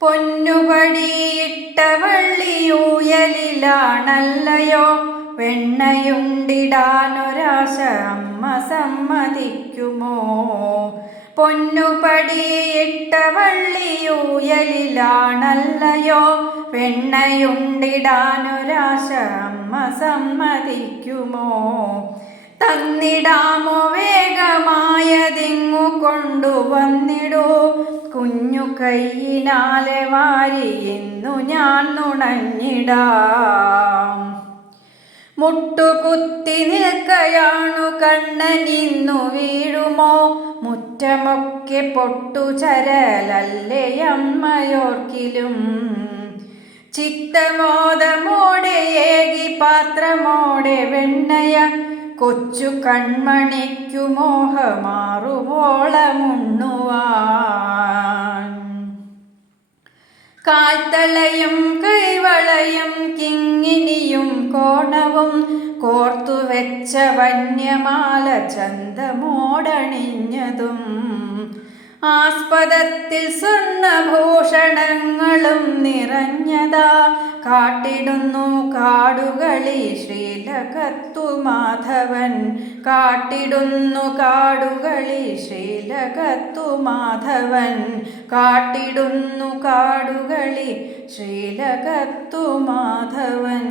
പൊന്നുപടിയിട്ട വള്ളിയൂയലിലാണല്ലയോ വെണ്ണയുണ്ടിടാനൊരാശ അമ്മ സമ്മതിക്കുമോ? പൊന്നുപടിയിട്ട വള്ളിയൂയലിലാണല്ലയോ വെണ്ണയുണ്ടിടാനൊരാശ അമ്മ സമ്മതിക്കുമോ? തന്നിടാമോ വേഗമായതിങ്ങു കൊണ്ടുവന്നിടൂ കുഞ്ഞു കൈയിനാലെ വാരി എന്നു ഞാൻ നുണഞ്ഞിടാം. മുട്ടുകുത്തി നിൽക്കയാണു കണ്ണൻ ഇന്നു വീഴുമോ? മുറ്റമൊക്കെ പൊട്ടുചരലല്ലേ അമ്മയോർക്കിലും. ചിത്തമോദമോടെ ഏകി പാത്രമോടെ വെണ്ണയ കൊച്ചു കൺമണിക്കു മോഹമാറുവോളമുണ്ണുവാൻ. കാൽത്തളയും കൈവളയും കിങ്ങിനിയും കോണവും കോർത്തു വെച്ച വന്യമാല ചന്തമോടണിഞ്ഞതും ആസ്പദത്തിൽ സ്വർണഭൂഷണങ്ങളും നിറഞ്ഞതാ കാട്ടിടുന്നു കാടുകളി ശ്രീലകത്തു മാധവൻ കാട്ടിടുന്നു കാടുകളി ശ്രീലകത്തു മാധവൻ കാട്ടിടുന്നു കാടുകളി ശ്രീലകത്തു മാധവൻ